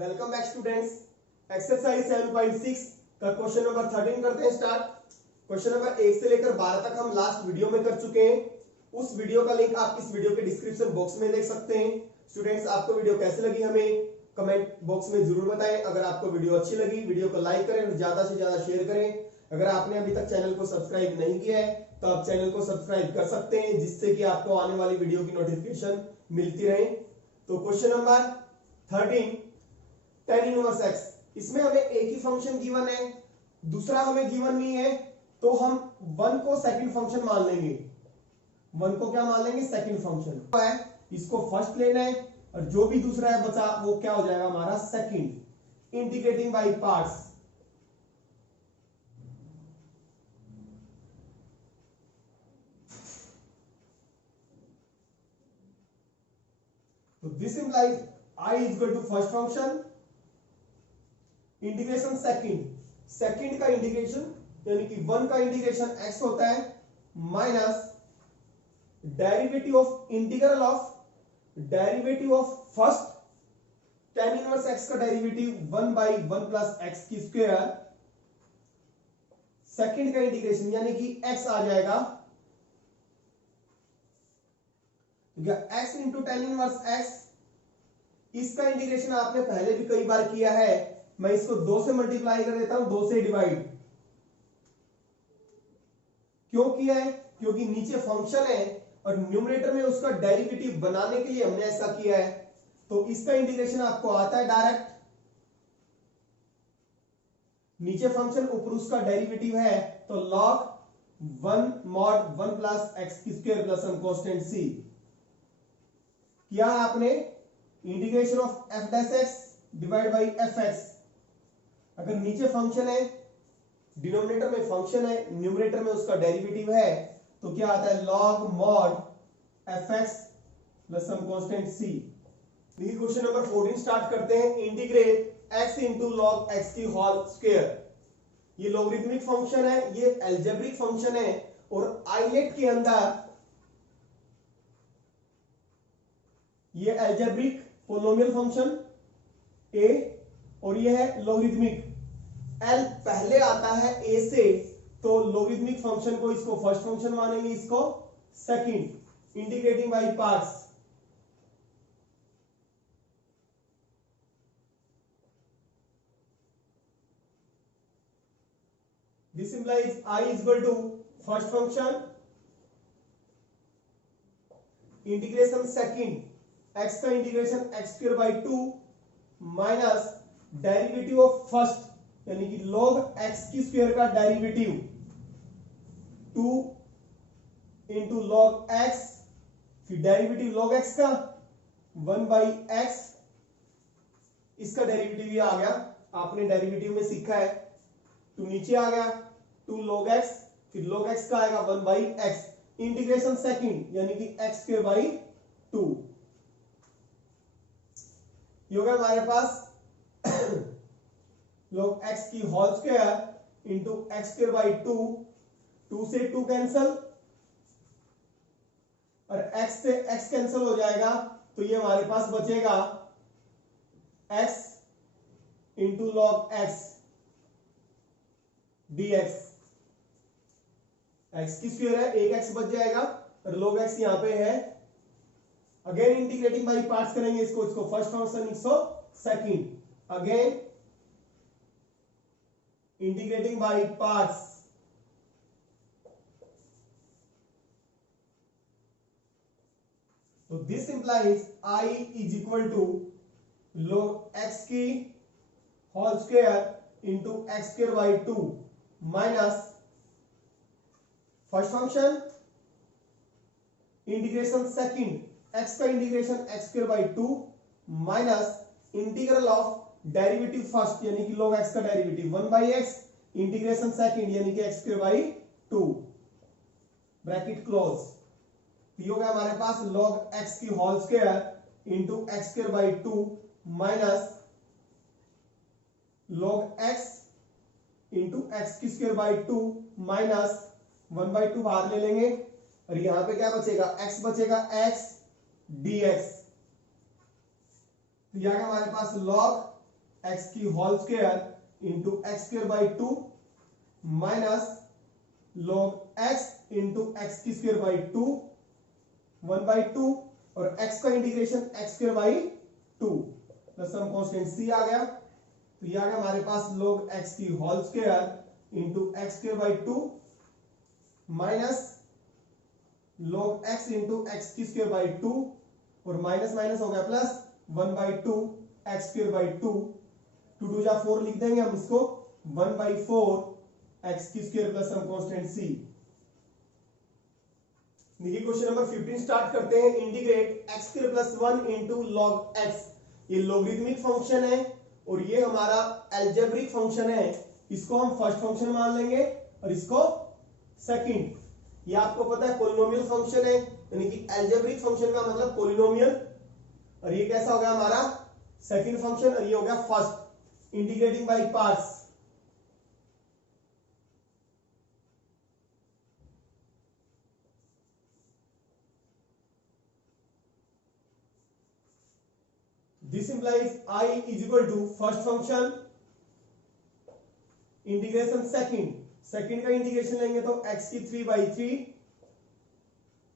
Welcome back students. Exercise 7.6 का question number 13 करते हैं स्टार्ट। क्वेश्चन नंबर 1 से लेकर 12 तक हम लास्ट वीडियो में कर चुके हैं। उस वीडियो का लिंक आप इस वीडियो के डिस्क्रिप्शन बॉक्स में देख सकते हैं। स्टूडेंट्स, आपको वीडियो कैसे लगी हमें कमेंट बॉक्स में जरूर बताएं। अगर आपको वीडियो अच्छी लगी वीडियो को लाइक करें और ज्यादा से ज्यादा शेयर करें। अगर आपने अभी तक चैनल को सब्सक्राइब नहीं किया है तो आप चैनल को सब्सक्राइब कर सकते हैं, जिससे कि आपको आने वाली वीडियो की नोटिफिकेशन मिलती रहे। तो question number 13 tan inverse x, इसमें हमें एक ही फंक्शन गिवन है, दूसरा हमें गिवन नहीं है, तो हम 1 को सेकंड फंक्शन मान लेंगे। 1 को क्या मान लेंगे? सेकंड फंक्शन है। इसको फर्स्ट लेना है और जो भी दूसरा है बचा वो क्या हो जाएगा हमारा सेकंड। इंटीग्रेटिंग बाय पार्ट्स, तो this implies I is equal to first function integration second का इंटीग्रेशन यानी कि 1 का इंटीग्रेशन x होता है minus derivative of integral of first tan inverse x का डेरिवेटिव 1 by 1 plus x की स्क्वायर, सेकंड का इंटीग्रेशन यानी कि x आ जाएगा x into tan inverse x। इसका इंटीग्रेशन आपने पहले भी कई बार किया है, मैं इसको 2 से मल्टीप्लाई कर देता हूं, 2 से डिवाइड। क्यों किया है? क्योंकि नीचे फंक्शन है और न्यूमरेटर में उसका डेरिवेटिव बनाने के लिए हमने ऐसा किया है। तो इसका इंटीग्रेशन आपको आता है डायरेक्ट, नीचे फंक्शन ऊपर उसका डेरिवेटिव है, तो log 1 mod 1 प्लस एक्स की square plus some constant c किया है आपने। Integration of f dash x divide by fx। अगर नीचे फंक्शन है, डिनोमिनेटर में फंक्शन है, न्यूमरेटर में उसका डेरिवेटिव है, तो क्या आता है log mod fx plus some constant c। देखिए क्वेश्चन नंबर 14 स्टार्ट करते हैं। Integrate x into log x की होल स्क्वायर। ये लॉगरिथमिक फंक्शन है, ये अलजेब्रिक फंक्शन है और आइलेट के अंदर ये अलजेब्रिक पोलिनोमियल फंक्शन a और ये है लॉगरिथमिक। l पहले आता है a से, तो लॉगरिथमिक फंक्शन को इसको फर्स्ट फंक्शन मानेंगे, इसको second. Integrating by parts, this implies I is equal to first function integration second x का integration x square by 2 minus derivative of first यानी कि log x की स्क्वायर का डेरिवेटिव 2 इंटू log x, फिर derivative log x का 1 by x, इसका derivative ये आ गया, आपने डेरिवेटिव में सीखा है। तो नीचे आ गया 2 log x, फिर log x का आएगा 1 बाई x। इंटीग्रेशन सेकंड यानी कि x स्क्वायर बाई 2, ये होगा हमारे पास log x की whole square into x square by 2, 2 से 2 कैंसल और x से x कैंसल हो जाएगा, तो ये हमारे पास बचेगा x into log x dx। x की स्क्वायर है, एक x बच जाएगा और log x यहां पे है। अगेन इंटीग्रेटिंग बाई पार्ट्स करेंगे इसको फर्स्ट फंक्शन, इसको second. Again integrating by parts, तो this implies I is equal to log x की whole square into x square by 2 minus first function integration second x का integration x square by 2 minus integral of derivative first यानी कि log x का derivative 1 by x, integration second यानी कि x square by 2, bracket close. तो ये हो गया हमारे पास log x की whole square into x square by 2 minus log x into x की स्क्वायर बाई 2 माइनस 1 बाई 2 बाहर ले लेंगे और यहां पे क्या बचेगा? x बचेगा x dx। तो यह हमारे पास log एक्स की whole square into x square by 2 minus log x into x की स्क्वायर बाई 2 1/2 और x का integration x square by 2 plus some constant c आ गया। तो ये आ गया हमारे पास log x की whole square into x square by 2 minus log x into x की स्क्वायर बाई 2 और माइनस माइनस हो गया प्लस 1/2 एक्स स्क्वायर बाई 2 2 2 जा 4 लिख देंगे हम इसको 1/4 एक्स की square plus some constant c। देखिए क्वेश्चन नंबर 15 स्टार्ट करते हैं। Integrate x square plus 1 into log x. ये लॉगरिथमिक फंक्शन है और ये हमारा अलजेब्रिक फंक्शन है। इसको हम फर्स्ट फंक्शन मान लेंगे और इसको सेकंड। ये आपको पता है पॉलिनोमियल फंक्शन है, यानी कि अलजेब्रिक फंक्शन का मतलब पॉलिनोमियल। और ये कैसा हो गया हमारा सेकंड फंक्शन और ये हो गया first. Integrating by parts. This implies I is equal to first function integration second का इंटीग्रेशन लेंगे तो x की 3/3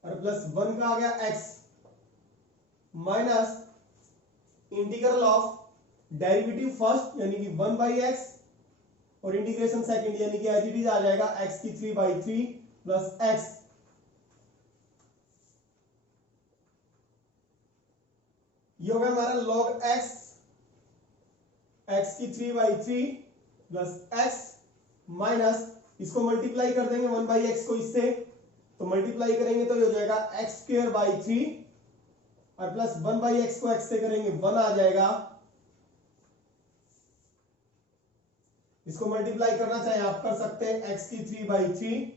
और प्लस 1 का आ गया x minus integral of derivative first यानी कि 1/x और इंटीग्रेशन सेकंड यानी कि एज इट इज आ जाएगा x की 3/3 प्लस x। ये हो गया हमारा log x की 3/3 प्लस x माइनस इसको मल्टीप्लाई कर देंगे 1/x को इससे, तो मल्टीप्लाई करेंगे तो ये हो जाएगा x स्क्वायर बाई 3 और प्लस 1/x को x से करेंगे 1 आ जाएगा। इसको मल्टीप्लाई करना चाहे आप कर सकते हैं x की 3/3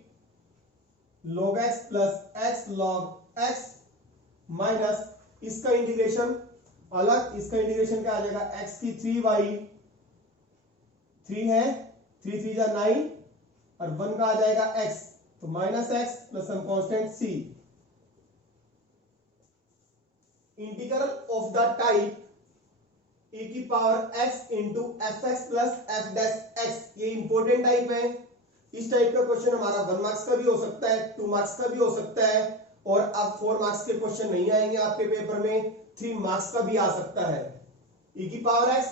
log x plus x log x minus इसका इंटीग्रेशन अलग, इसका इंटीग्रेशन क्या आ जाएगा x की 3/3 है 3 3 जा 9 और 1 का आ जाएगा x, तो minus x plus some constant c। Integral of the type e की power x into f x plus f dash x, ये इंपॉर्टेंट टाइप है। इस टाइप का क्वेश्चन हमारा 1 मार्क्स का भी हो सकता है, 2 मार्क्स का भी हो सकता है और अब 4 मार्क्स के क्वेश्चन नहीं आएंगे आपके पेपर में, 3 मार्क्स का भी आ सकता है। e की power x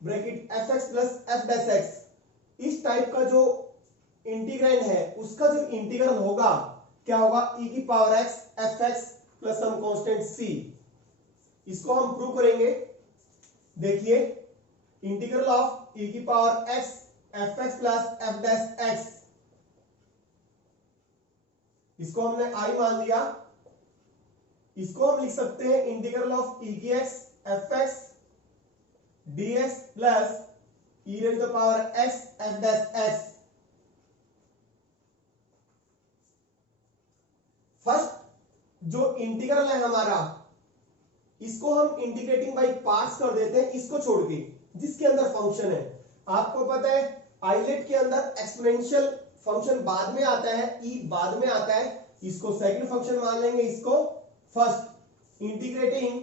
bracket F x plus f dash x, इस टाइप का जो इंटीग्रैंड है उसका जो इंटीग्रल होगा क्या होगा e की power x f x plus some constant c। इसको हम प्रूव करेंगे। देखिए इंटीग्रल ऑफ e की power x f x plus f dash x, इसको हमने i मान लिया। इसको हम लिख सकते हैं इंटीग्रल ऑफ e की x f x dx plus e raise to the power x f dash x. First जो इंटीग्रल है हमारा इसको हम इंटीग्रेटिंग बाय पार्ट्स कर देते हैं, इसको छोड़ के जिसके अंदर फंक्शन है। आपको पता है आइलेट के अंदर एक्सपोनेंशियल फंक्शन बाद में आता है, e बाद में आता है, इसको सेकंड फंक्शन मान लेंगे, इसको first. Integrating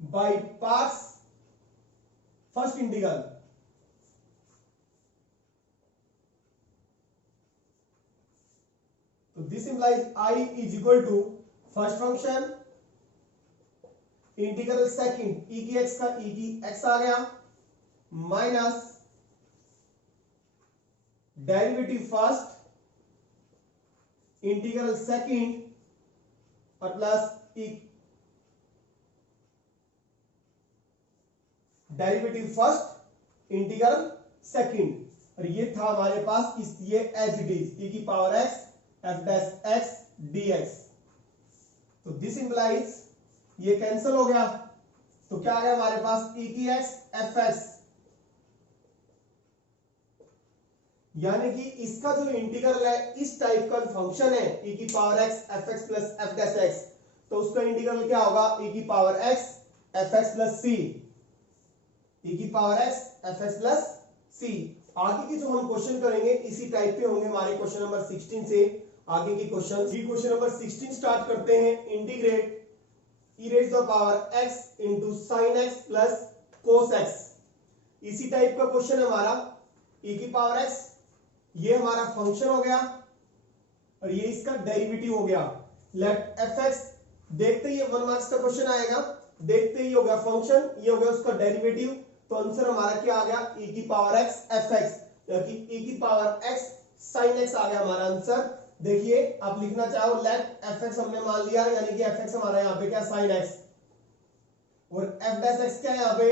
by parts first integral, तो this implies I is equal to first function integral second e की x का e की x आ गया minus derivative first integral second और plus derivative first integral second, और ये था हमारे पास ये एज इट इज e की power x f dash x dx। तो दिस इंप्लाइज ये कैंसिल हो गया, तो क्या आ गया हमारे पास e की x एफ एक्स, यानी कि इसका जो इंटीग्रल है इस टाइप का फंक्शन है e की power x f x plus f dash x, तो उसका इंटीग्रल क्या होगा e की power x f x plus c, e की power x f x plus c। आगे के जो हम क्वेश्चन करेंगे इसी टाइप पे होंगे हमारे क्वेश्चन नंबर 16 से आगे की क्वेश्चन। क्वेश्चन नंबर 16 स्टार्ट करते हैं। Integrate e raise the power x into sine x plus cos x. इसी टाइप का क्वेश्चन है हमारा e की पावर x, ये हमारा फंक्शन हो गया और ये इसका डेरिवेटिव हो गया। लेट fx, देखते ही 1 मार्क्स का क्वेश्चन आएगा, देखते ही हो गया फंक्शन, ये हो गया उसका डेरिवेटिव, तो आंसर हमारा क्या आ गया e की पावर x fx, यानी e की पावर x sin x आ गया हमारा आंसर। देखिए आप लिखना चाहो लेट fx हमने मान लिया, यानी कि fx हमारा यहाँ पे क्या sin x, और f डैश x क्या है यहाँ पे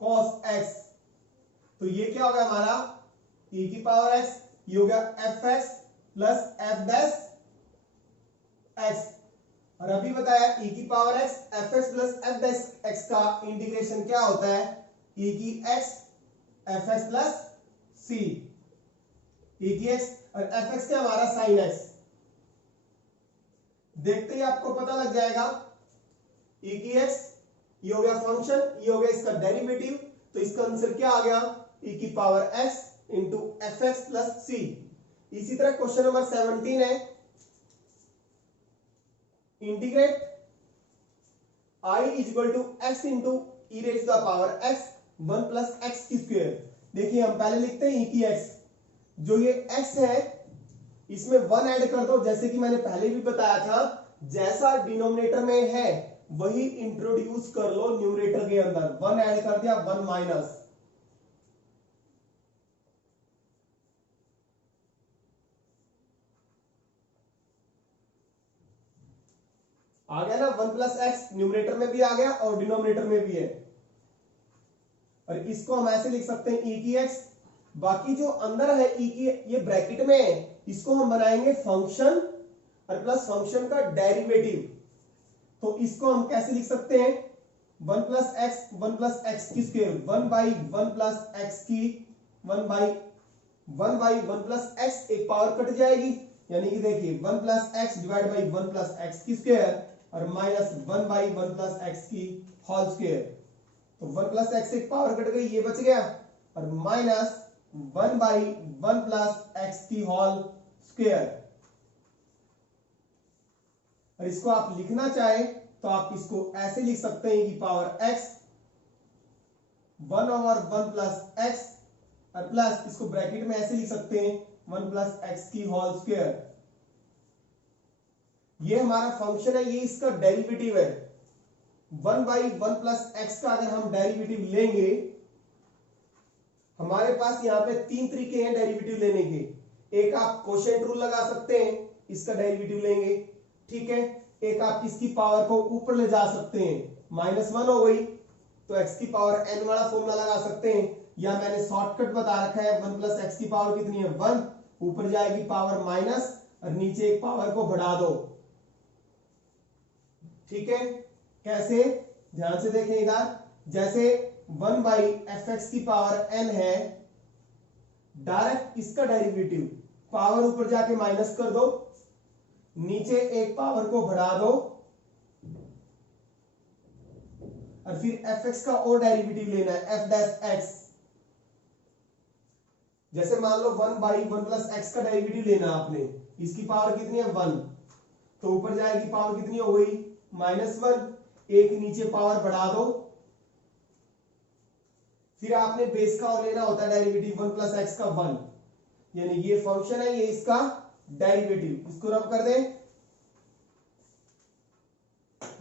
cos x, तो ये क्या हो गया हमारा e की पावर x, ये हो गया fx plus f dash x। और अभी बताया e की power x fx plus f dash x का इंटीग्रेशन क्या होता है e की x fx plus c, e की x और fx क्या हमारा sin x। देखते ही आपको पता लग जाएगा e की x, ये हो गया फंक्शन, ये हो गया इसका डेरिवेटिव, तो इसका आंसर क्या आ गया e की power x into fx plus c। इसी तरह क्वेश्चन नंबर 17 है, integrate I is equal to x into e raise the power x 1 plus x की स्क्वायर। देखिए हम पहले लिखते हैं e की x, जो ये x है इसमें 1 ऐड कर दो, जैसे कि मैंने पहले भी बताया था, जैसा डिनोमिनेटर में है वही इंट्रोड्यूस कर लो न्यूमरेटर के अंदर। 1 ऐड कर दिया, 1 माइनस, आ गया ना 1 प्लस एक्स, न्यूमरेटर में भी आ गया और डिनोमिनेटर में भी है। और इसको हम ऐसे लिख सकते हैं e की x, बाकी जो अंदर है e की, ये ब्रैकेट में है, इसको हम बनाएंगे फंक्शन और प्लस फंक्शन का डेरिवेटिव। तो इसको हम कैसे लिख सकते हैं 1 प्लस एक्स की स्क्वायर, 1 बाई 1 प्लस एक्स की 1 बाई 1 प्लस एक्स, एक पावर कट जाएगी, यानी कि देखिए 1 plus x divide by 1 plus x की स्क्वायर और माइनस 1 बाई 1 प्लस एक्स की होल स्क्वायर। तो 1 प्लस एक्स एक पावर कट गई, ये बच गया, और माइनस 1 बाई 1 प्लस एक्स की होल स्क्वायर। और इसको आप लिखना चाहे तो आप इसको ऐसे लिख सकते हैं कि power x 1 over 1 plus x, और प्लस इसको ब्रैकेट में ऐसे लिख सकते हैं 1 प्लस एक्स की होल स्क्वायर। ये हमारा फंक्शन है, ये इसका डेरिवेटिव है। 1 बाई 1 प्लस एक्स का अगर हम डेरिवेटिव लेंगे, हमारे पास यहां पे 3 तरीके हैं डेरिवेटिव लेने के। एक आप कोशेंट रूल लगा सकते हैं, इसका डेरिवेटिव लेंगे, ठीक है। एक आप इसकी पावर को ऊपर ले जा सकते हैं, -1 हो गई तो x की पावर n वाला फॉर्मूला लगा सकते हैं, या मैंने शॉर्टकट बता रखा है 1 प्लस एक्स की पावर कितनी है 1, ऊपर जाएगी पावर माइनस और नीचे एक पावर को बढ़ा दो, ठीक है। कैसे, ध्यान से देखें इधर, जैसे 1 बाई एफ एक्स की पावर n है, डायरेक्ट इसका डेरिवेटिव पावर ऊपर जाके माइनस कर दो, नीचे एक पावर को बढ़ा दो, और फिर एफ एक्स का और डेरिवेटिव लेना है एफ डैश एक्स। जैसे मान लो 1 बाई 1 प्लस एक्स का डेरिवेटिव लेना आपने, इसकी पावर कितनी है 1, तो ऊपर जाएगी पावर कितनी हो गई -1, एक नीचे पावर बढ़ा दो, फिर आपने बेस का और लेना होता है डेरिवेटिव 1 प्लस एक्स का 1, यानी ये फंक्शन है, ये इसका डेरिवेटिव, इसको रब कर दें,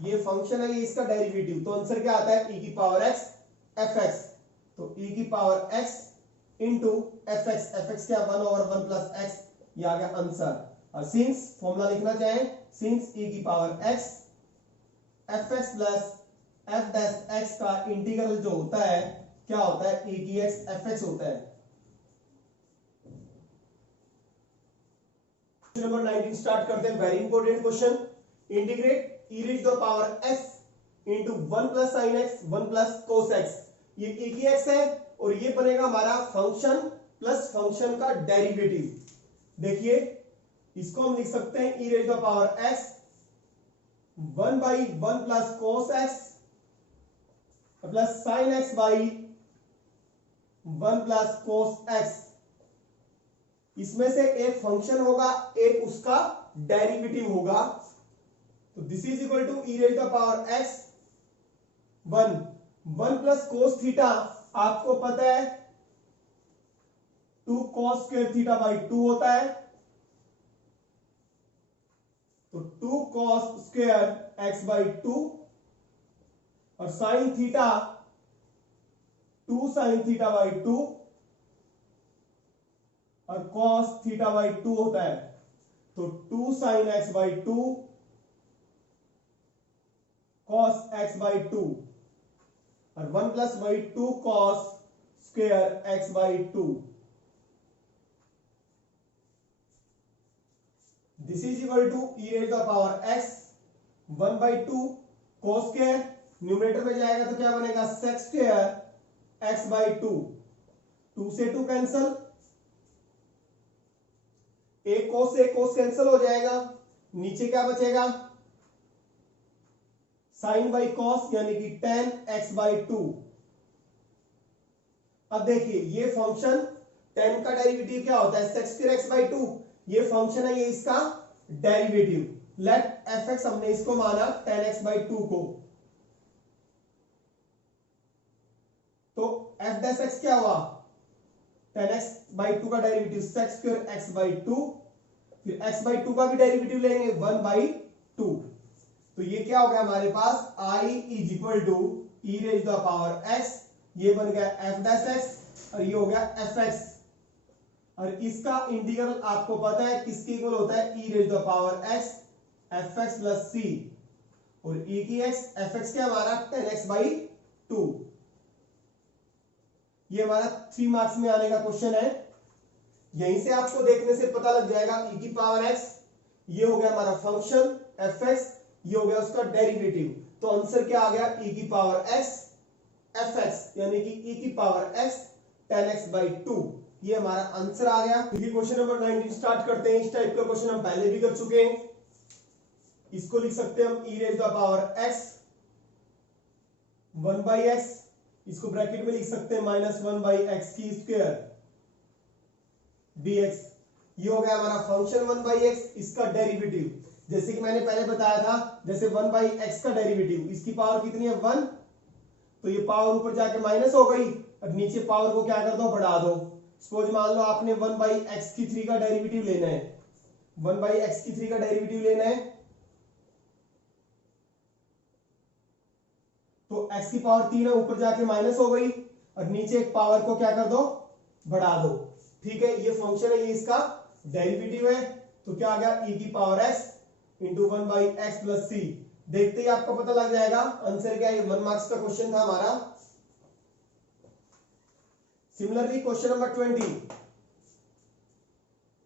ये फंक्शन है, ये इसका डेरिवेटिव, तो आंसर क्या आता है e की पावर x एफ एक्स। तो e की power x into f x क्या 1 ओवर 1 प्लस एक्स, ये आ गया आंसर। और सिंस फॉर्मूला लिखना चाहें, सिंस e की power x f x plus f dash x का इंटीग्रल जो होता है क्या होता है e की x एफ एक्स होता है। क्वेश्चन नंबर 19 स्टार्ट करते हैं, very important question. Integrate e raise the power x into 1 plus sine x 1 plus cos x, ये e की x है और ये बनेगा हमारा फंक्शन प्लस फंक्शन का डेरिवेटिव। देखिए इसको हम लिख सकते हैं e raise the power x 1 by 1 plus cos x plus sine x by 1 plus cos x। इसमें से एक फंक्शन होगा, एक उसका डेरिवेटिव होगा, तो this is equal to e raise the power x 1 plus cos theta आपको पता है 2 cos स्क्वायर थीटा बाई 2 होता है, तो 2 cos स्क्वायर एक्स बाई 2 और sine theta 2 sine theta by 2 और cos थीटा बाई 2 होता है, तो 2 sine x by 2 cos x by 2 और 1 plus by 2 cos square x by 2। This is equal to e raise the power x 1 by 2 cos square, numerator में जाएगा तो क्या बनेगा sec स्क्वायर एक्स बाई 2, 2 से 2 कैंसल, एक cos से cos cancel हो जाएगा, नीचे क्या बचेगा साइन बाई cos यानी कि tan x बाई 2। अब देखिए ये फंक्शन tan का डेरिवेटिव क्या होता है sec स्क्वायर x बाई 2, ये फंक्शन है, ये इसका डेरिवेटिव। लेट fx हमने इसको माना tan x बाई 2 को, तो f डैश x क्या हुआ tan x बाई 2 का derivative sec square x by 2, फिर x बाई 2 का भी डेरिवेटिव लेंगे 1 बाई 2, तो ये क्या हो गया हमारे पास I is equal to e raise the power x, ये बन गया f डैश x और ये हो गया fx, और इसका इंटीग्रल आपको पता है किसके इक्वल होता है e raise the power x fx plus c, और e की x fx क्या हमारा tan x बाई 2। ये हमारा 3 मार्क्स में आने का क्वेश्चन है, यहीं से आपको देखने से पता लग जाएगा e की पावर x, ये हो गया हमारा फंक्शन fx, ये हो गया उसका डेरिवेटिव, तो आंसर क्या आ गया e की पावर x fx यानी कि e की power x tan x by 2, ये हमारा आंसर आ गया। क्वेश्चन नंबर 19 स्टार्ट करते हैं। इस टाइप का क्वेश्चन हम पहले भी कर चुके हैं, इसको लिख सकते हैं हम e raise the power x 1 by x, इसको ब्रैकेट में लिख सकते हैं -1 बाई x की स्क्वायर dx, ये हो गया हमारा फंक्शन 1 बाई x, इसका डेरिवेटिव जैसे कि मैंने पहले बताया था, जैसे 1 बाई x का डेरिवेटिव, इसकी पावर कितनी है 1, तो ये पावर ऊपर जाके माइनस हो गई, अब नीचे पावर को क्या कर दो बढ़ा दो। सपोज मान लो आपने 1 बाई एक्स की 3 का डेरिवेटिव लेना है, 1 बाई एक्स की 3 का डेरिवेटिव लेना है, तो x की पावर 3 है, ऊपर जाके माइनस हो गई और नीचे एक पावर को क्या कर दो बढ़ा दो, ठीक है। ये फंक्शन है, ये इसका डेरिवेटिव है, तो क्या आ गया e की power x into 1 by x plus c, देखते ही आपको पता लग जाएगा आंसर क्या है, 1 मार्क्स का क्वेश्चन था हमारा। Similarly question number 20,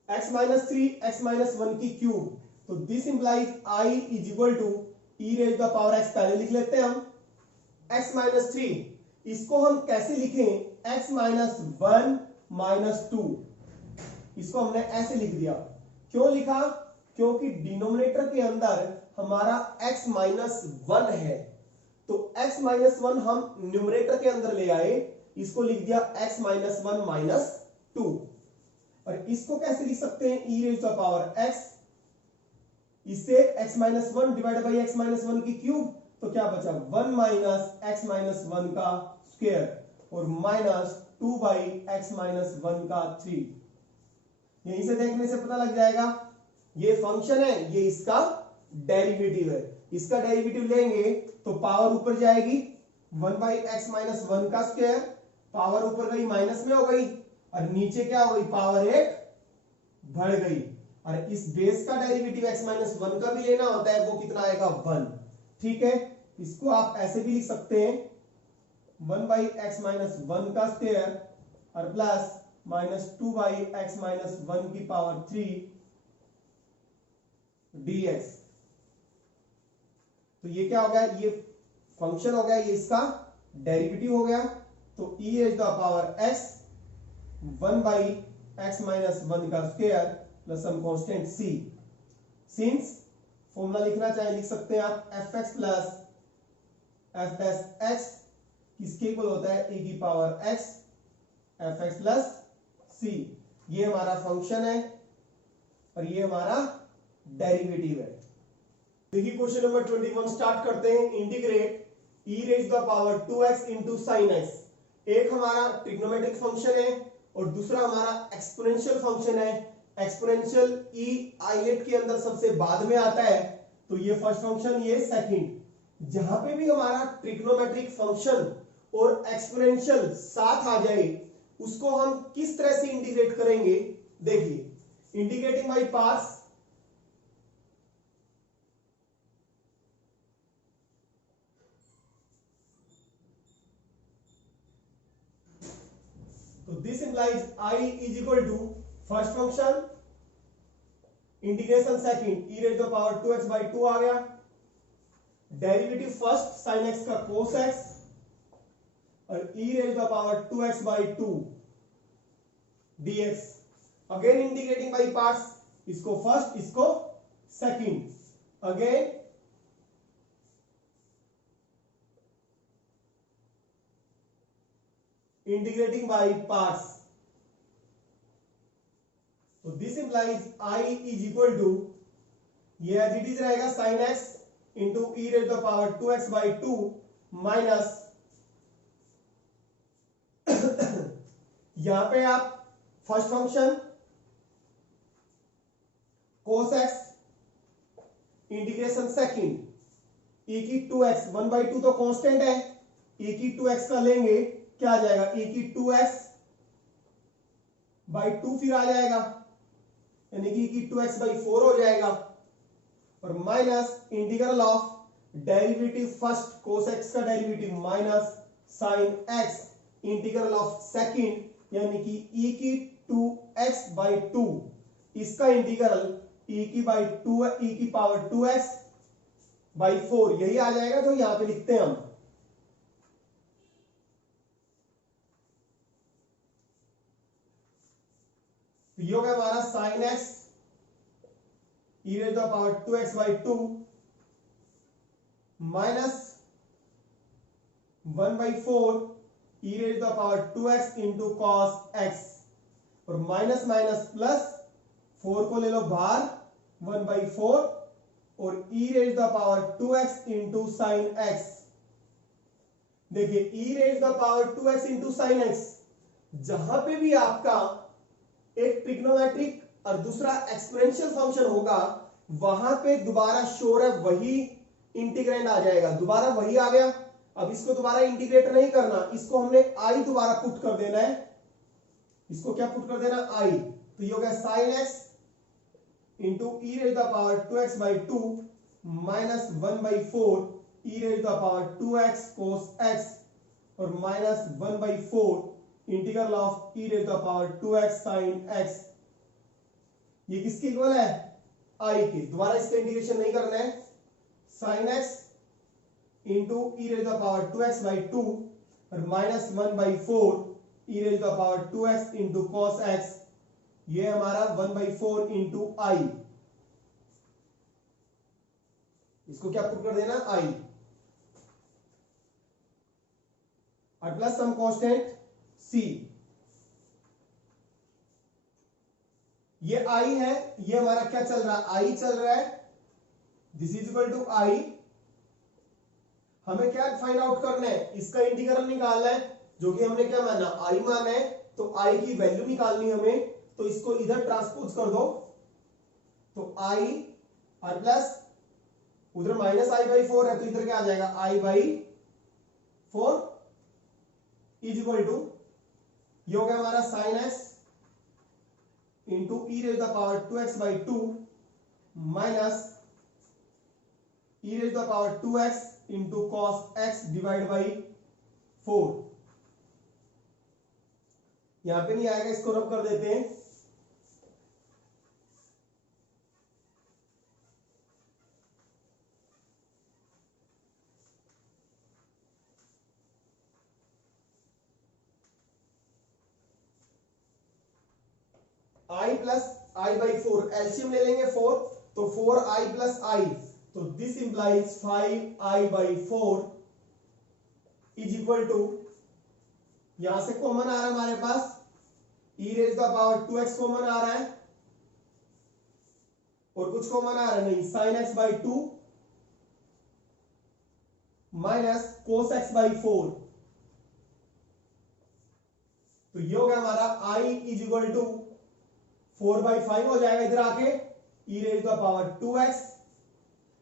x minus 3 x minus 1 की क्यूब, तो this implies I is equal to e raise the power x, पहले लिख लेते हैं हम x माइनस 3, इसको हम कैसे लिखें x माइनस 1 माइनस 2, इसको हमने ऐसे लिख दिया, क्यों लिखा, क्योंकि डिनोमिनेटर के अंदर हमारा x माइनस 1 है, तो x माइनस 1 हम न्यूमरेटर के अंदर ले आए, इसको लिख दिया x माइनस 1 माइनस 2, और इसको कैसे लिख सकते हैं e raise the power x, इससे x minus 1 divide by x minus 1 की क्यूब, तो क्या बचा 1 माइनस x माइनस 1 का स्क्वायर और माइनस 2 बाई x माइनस 1 का 3, यहीं से देखने से पता लग जाएगा ये फंक्शन है, ये इसका डेरिवेटिव है, इसका डेरिवेटिव लेंगे तो पावर ऊपर जाएगी 1 बाई एक्स माइनस 1 का स्क्वायर, पावर ऊपर गई माइनस में हो गई और नीचे क्या हो गई पावर 1 बढ़ गई, और इस बेस का डेरिवेटिव x माइनस 1 का भी लेना होता है, वो कितना आएगा 1, ठीक है। इसको आप ऐसे भी लिख सकते हैं 1 बाई एक्स माइनस 1 का स्क्वायर और plus minus 2 by x minus 1 की पावर 3 dx, तो ये क्या हो गया, ये फंक्शन हो गया, ये इसका डेरिवेटिव हो गया, तो e raise the power x 1 by x minus 1 का square plus some constant c, since formula लिखना चाहे लिख सकते हैं आप fx plus f dash x किसके इक्वल होता है e की power x fx plus c, ये हमारा फंक्शन है और ये हमारा डेरिवेटिव है। देखिए क्वेश्चन नंबर 21 स्टार्ट करते हैं। Integrate e raise the power 2x into sine x. एक हमारा ट्रिग्नोमेट्रिक फंक्शन है और दूसरा हमारा एक्सपोनेंशियल फंक्शन है। एक्सपोनेंशियल e आइलेट के अंदर सबसे बाद में आता है, तो ये फर्स्ट फंक्शन, ये सेकंड। जहां पे भी हमारा ट्रिग्नोमेट्रिक फंक्शन और एक्सपोनेंशियल साथ आ जाए उसको हम किस तरह से इंटीग्रेट करेंगे। देखिए इंटीग्रेटिंग बाय पार्ट्स। तो this implies I is equal to first function integration second e raise the power 2x by 2 आ गया, डेरिवेटिव फर्स्ट sin x का cos x और e raise the power 2x by 2 dx। Again integrating by parts, इसको first इसको second, again integrating by parts. तो this implies I is equal to, ये as it is रहेगा sin x into e raise the power 2x by 2 minus यहां पे आप first function cos x integration second e की 2x 1 by 2 तो constant है, e की 2x का लेंगे क्या आ जाएगा, e की 2x by 2 फिर आ जाएगा, यानी कि e की 2x by 4 हो जाएगा, और minus integral of derivative first cos x का derivative minus sin x integral of second यानी कि e की 2x by 2 इसका इंटीग्रल e की by 2 e की पावर 2x by 4 यही आ जाएगा, तो यहां पे लिखते हैं हम। ये हो गया हमारा sin x e raise the power 2x by 2 minus 1 by 4 e raise the power 2x into cos x, और माइनस माइनस प्लस 4 को ले लो बाहर 1 by 4 और e raise the power 2x into sine x। देखिए e raise the power 2x into sine x, जहां पे भी आपका एक ट्रिग्नोमेट्रिक और दूसरा एक्सपोनेंशियल फंक्शन होगा वहां पे दोबारा श्योर है वही इंटीग्रेंड आ जाएगा, दोबारा वही आ गया। अब इसको दोबारा इंटीग्रेट नहीं करना, इसको हमने आई दोबारा पुट कर देना है। इसको क्या पुट कर देना, आई। तो ये हो गया sine x into e raise the power 2x by 2 minus 1 by 4 e raise the power 2x cos x और minus 1 by 4 integral of e raise the power 2x sin x। ये किसके इक्वल है, आई के। दोबारा इसका इंटीग्रेशन नहीं करना है। sin x इंटू e raise the power 2x by 2 और minus 1 by 4 e raise the power 2x into cos x, ये हमारा 1 by 4 इंटू आई। इसको क्या पुट कर देना, आई और प्लस सम कांस्टेंट c। ये आई है, ये हमारा क्या चल रहा है, आई चल रहा है। दिस इज इक्वल टू आई। हमें क्या फाइंड आउट करना है, इसका इंटीग्रल निकालना है, जो कि हमने क्या माना, आई माना है। तो आई की वैल्यू निकालनी हमें, तो इसको इधर ट्रांसपोज कर दो, तो आई और प्लस उधर माइनस आई बाई 4 है, तो इधर क्या आ जाएगा, I by 4 is equal to, ये हो गया हमारा sine x into e raise the power 2x by 2 minus e raise the power 2x into cos x divide by 4। यहां पे नहीं आएगा, इसको रब कर देते हैं। I plus I by 4, LCM ले लेंगे 4, तो 4i प्लस आई, तो this implies 5i by 4 is equal to, यहां से कॉमन आ रहा है हमारे पास, e raise the power 2x common आ रहा है और कुछ कॉमन आ रहा है नहीं, sine x by 2 minus cos x by 4। तो ये हो गया हमारा i इज इक्वल टू 4/5 हो जाएगा इधर आके, e raise to the power 2x।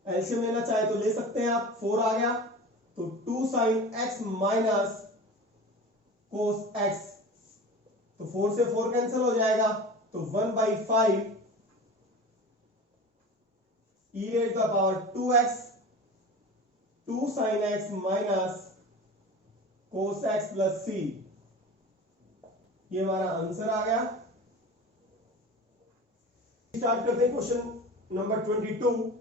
LCM लेना चाहे तो ले सकते हैं आप, 4 आ गया तो 2 sin x minus cos x। तो 4 से 4 कैंसिल हो जाएगा तो 1/5 e raise to the power 2x 2 sin x minus cos x plus c। ये हमारा आंसर आ गया। स्टार्ट करते हैं question number 22।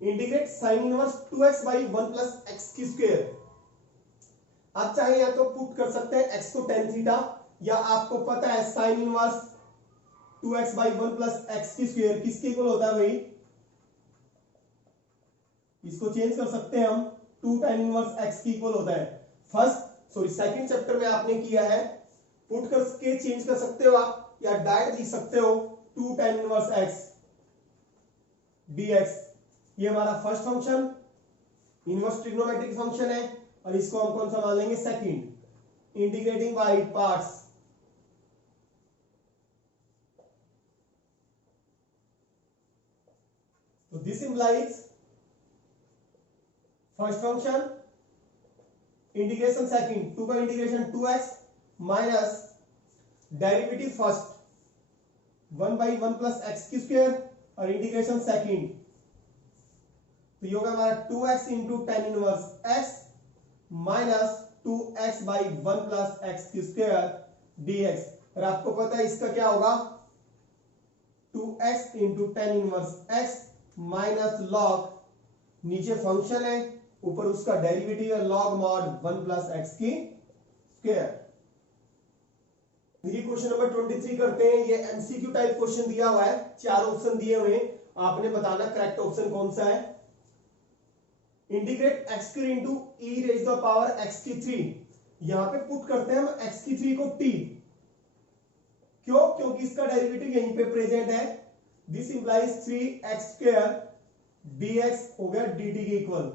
Integrate sine inverse 2x by 1 plus x की स्क्वायर। आप चाहे या तो पुट कर सकते हैं x को tan थीटा, या आपको पता है sign inverse 2x by 1 plus x की स्क्वायर किसके इक्वल होता है भाई, इसको चेंज कर सकते हैं हम, 2 tan इनवर्स x की इक्वल होता है। सेकंड चैप्टर में आपने किया है, पुट करके चेंज कर सकते हो आप, या डायरेक्ट लिख सकते हो 2 tan इनवर्स x dx। ये हमारा first function inverse trigonometric function है, और इसको हम कौन सा मान लेंगे, सेकंड। इंटीग्रेटिंग बाय पार्ट्स, तो this implies first function integration second, 2 का integration 2x minus derivative first 1/1 plus x की स्क्वायर, और इंटीग्रेशन सेकंड, तो ये होगा हमारा 2x into tan inverse x minus 2x by 1 plus x की स्क्वायर dx। और आपको पता है इसका क्या होगा, 2x into tan inverse x minus log, नीचे फंक्शन है ऊपर उसका डेरिवेटिव है लॉग मॉड 1 प्लस एक्स की स्क्वायर। देखिए क्वेश्चन नंबर 23 करते हैं। ये एमसीक्यू टाइप क्वेश्चन दिया हुआ है, 4 ऑप्शन दिए हुए हैं, आपने बताना करेक्ट ऑप्शन कौन सा है। Integrate x square into e raise the power x की 3। यहां पे पुट करते हैं हम x की 3 को t, क्यों, क्योंकि इसका डेरिवेटिव यहीं पे प्रेजेंट है। This implies 3x square dx हो गया dt के इक्वल,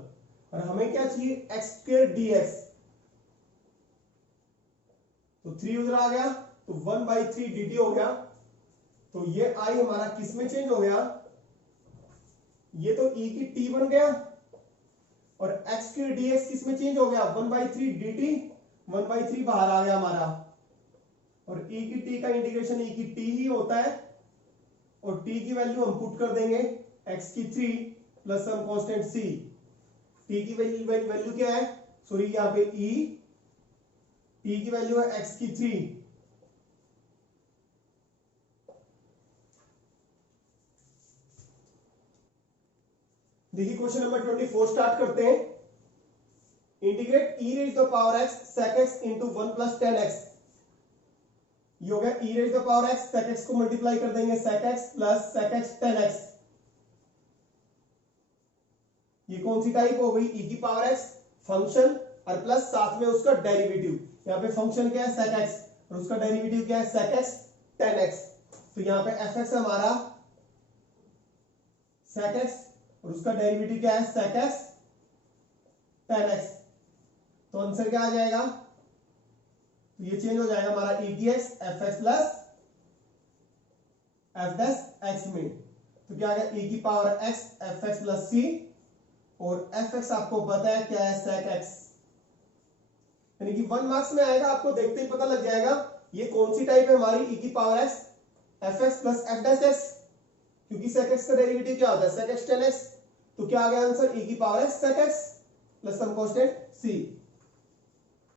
और हमें क्या चाहिए, x स्क्वायर dx। तो 3 उधर आ गया तो 1/3 dt हो गया। तो ये i हमारा किस में चेंज हो गया, ये तो e की t बन गया, और x के dx किस में चेंज हो गया, 1/3 dt, 1/3 बाहर आ गया हमारा, और e की t का इंटीग्रेशन e की t ही होता है, और t की वैल्यू हम पुट कर देंगे x की 3 plus some constant c। t की वैल्यू क्या है, सॉरी यहाँ पे e, t की वैल्यू है x की 3, देखिए क्वेश्चन नंबर 24 स्टार्ट करते हैं। Integrate e raise the power x sec x into 1 plus tan x। ये हो गया e raise the power x, sec x को मल्टीप्लाई कर देंगे sec x plus sec x tan x। ये कौन सी टाइप हो गई, e की पावर x फंक्शन, और प्लस साथ में उसका डेरिवेटिव। यहाँ पे फंक्शन क्या है sec x, और उसका डेरिवेटिव क्या है sec x tan x। तो यहाँ पे fx हमारा sec x, और उसका डेरिवेटिव क्या है sec x tan x। तो आंसर क्या आ जाएगा, तो ये चेंज हो जाएगा हमारा e की x fx plus f dash x में। तो क्या आ गया, e की power x fx plus c, और fx आपको पता है क्या है sec x, यानी कि 1 मार्क्स में आएगा, आपको देखते ही पता लग जाएगा ये कौन सी टाइप है हमारी, e की power x fx plus f dash x, क्योंकि sec x का डेरिवेटिव क्या होता है sec x tan x। तो क्या आ गया आंसर, e की power x sec x plus some constant c।